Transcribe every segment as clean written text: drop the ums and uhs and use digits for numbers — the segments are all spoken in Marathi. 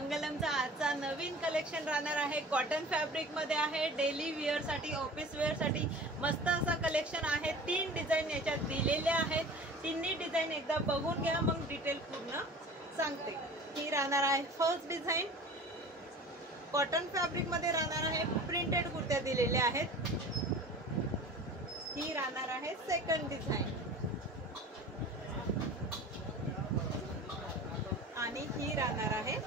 मंगलमचा आजचा नवीन कलेक्शन राहणार आहे। कॉटन फॅब्रिक मध्ये आहे, डेली वेअर साठी, ऑफिस वेअर साठी मस्त असा कलेक्शन आहे। 3 डिझाइन याच्यात दिलेले आहेत। तिन्ही डिझाइन एकदा बघून घ्या, मग डिटेल पूर्ण सांगते। ही राहणार आहे फर्स्ट डिझाइन, कॉटन फॅब्रिक मध्ये राहणार आहे, प्रिंटेड कुर्त्या दिलेल्या आहेत। ही राहणार आहे सेकंड डिझाइन आणि ही राहणार आहे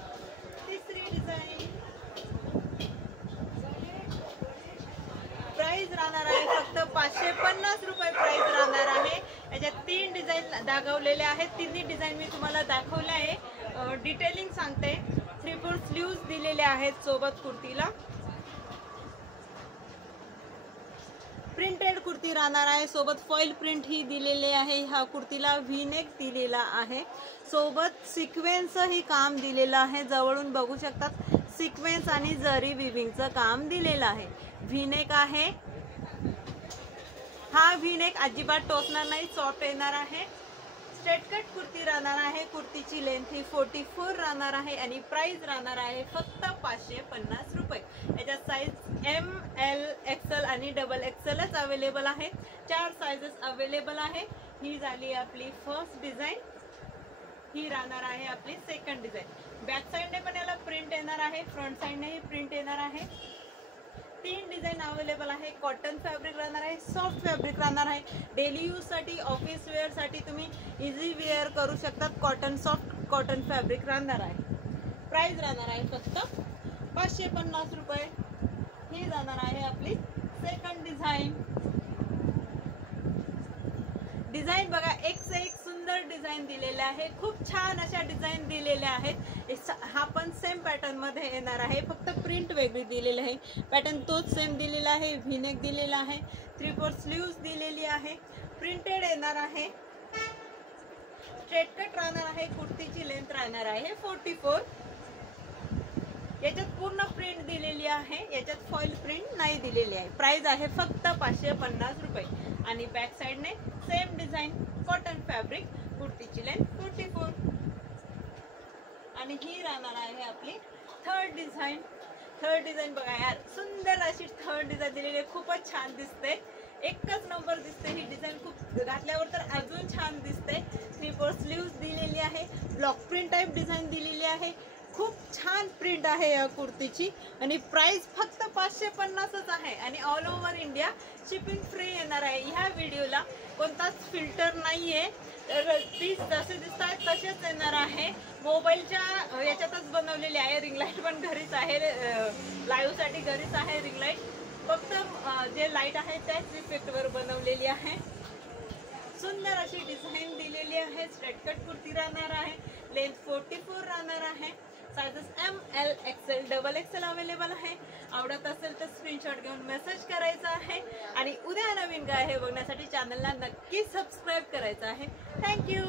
तिसरी डिझाइन। प्राइस राहणार आहे फक्त 550 रुपये प्राइस राहणार आहे। याच्यात 3 डिझाइन दाखवलेले आहेत। तिन्ही डिझाइन मी तुम्हाला दाखवले आहे। डिटेलिंग सांगते। 3/4 स्लीव्स दिलेले आहेत सोबत कुर्तीला। प्रिंटेड कुर्ती राहणार आहे, सोबत फॉइल प्रिंट ही दिलेली आहे। ह्या कुर्तीला व्ही नेक दिलेला आहे, सोबत सिक्वेन्स ही काम दिलेलं आहे। जवळून बघू शकतात सिक्वेन्स आणि जरी विविंगचं काम दिलेलं आहे। व्ही नेक आहे, हा व्ही नेक अजिबात टोचणार नाही, सॉफ्ट येणार आहे। स्ट्रेट कट कुर्ती राहणार आहे। कुर्तीची लेंथ ही 44 राहणार आहे आणि प्राइस राहणार आहे फक्त 550 रुपये। याच्यात साइज एम, एल, एक्सेल आणि डबल एक्सेलच अवेलेबल आहे। 4 साइजेस अवेलेबल आहे। ही झाली आपली फर्स्ट डिझाइन, ही राहणार आहे आपली सेकंड डिझाइन। बॅक साइडने पण याला प्रिंट येणार आहे, फ्रंट साइडने प्रिंट येणार आहे। 3 डिझाइन अवेलेबल आहे। कॉटन फॅब्रिक राहणार आहे, सॉफ्ट फॅब्रिक राहणार आहे। डेली यूज साठी, ऑफिस वेअर साठी तुम्ही इझी वेअर करू शकतात। कॉटन, सॉफ्ट कॉटन फॅब्रिक राहणार आहे। प्राइस राहणार आहे फक्त 550 रुपये। ही राहणार आहे आपली सेकंड डिझाइन। डिझाइन बघा, एक से एक सुंदर डिझाइन दिलेले आहे। खूप छान अशा डिझाइन दिलेल्या आहेत। हा पण सेम पॅटर्न मध्ये येणार आहे, फक्त प्रिंट वेगळी दिलेली आहे। पॅटर्न तोच सेम दिलेला आहे। व्ही नेक दिलेला आहे, 3/4 स्लीव्स दिलेली आहे, प्रिंटेड येणार आहे। स्ट्रेट कट राहणार आहे। कुर्तीची लेंथ राहणार आहे 44। याच्यात पूर्ण प्रिंट दिलेली आहे, याच्यात फॉइल प्रिंट नाही दिलेली आहे। प्राइस आहे फक्त 550 रुपये आणि बॅक साइडने सेम डिझाइन, कॉटन फॅब्रिक, कुर्तीची लेंथ 44 आणि ही राहणार आहे आपली थर्ड डिझाइन। थर्ड डिझाइन बघा यार, सुंदर अशी थर्ड डिझाइन दिलेली आहे। खूपच छान दिसते, एकच नंबर दिसते ही डिझाइन। खूप घातल्यावर तर अजून छान दिसते। 3/4 स्लीव्स दिलेली आहे, ब्लॉक प्रिंट टाइप डिझाइन दिलेली आहे। खूप छान प्रिंट आहे या कुर्तीची आणि प्राइस फक्त 550च आहे आणि all over India shipping free येणार आहे। ह्या व्हिडिओला कोणताच फिल्टर नाहीये, तर पीस जसे दिसतात तसेच येणार आहे। मोबाईलच्या याच्यातच बनवलेली आहे। रिंग लाईट पण घरीच आहे, लाईव्ह साठी घरीच आहे रिंग लाईट। फक्त जे लाईट आहे त्याच इफेक्ट वर बनवलेली आहे। सुंदर अशी डिझाइन दिलेली आहे। स्ट्रेट कट कुर्ती राहणार आहे, लेंथ 44 राहणार आहे। Sizes M, L, XL, double XL available आहे। आवडत असेल तर स्क्रीनशॉट घेऊन मेसेज करायचा आहे आणि उद्या नवीन काय आहे बघण्यासाठी चॅनलला नक्की सबस्क्राईब करायचं आहे। थँक्यू।